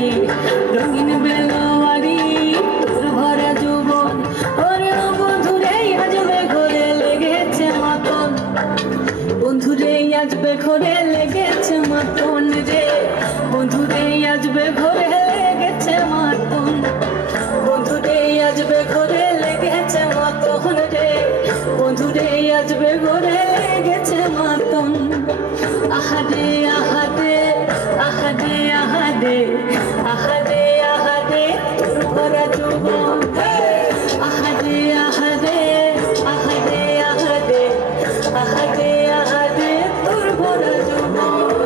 বাড়ি রঙিন বেলোয়ারি তোর ভরা যৌবন ওরে ও বন্ধুরে আজবে ঘরে লেগেছে মাতন বন্ধুরে আজবে ঘরে লেগেছে মাতন রে বন্ধুরে আজবে ঘরে লেগেছে মাতন বন্ধুরে আজবে ঘরে লেগেছে মাতন রে বন্ধুরে আজবে ঘরে লেগেছে মাতন আহারে আহারে আহারে আহারে আহারে আহারে তোর ভরা যৌবন আহারে আহারে আহারে আহারে আহারে আহারে তোর ভরা যৌবন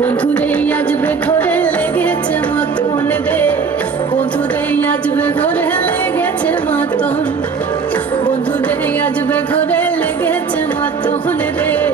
বন্ধুরে আজবে ঘরে লেগেছে মাতন রে বন্ধুরে আজবে ঘরে লেগেছে মাতন বন্ধুরে আজবে ঘরে লেগেছে মাতন রে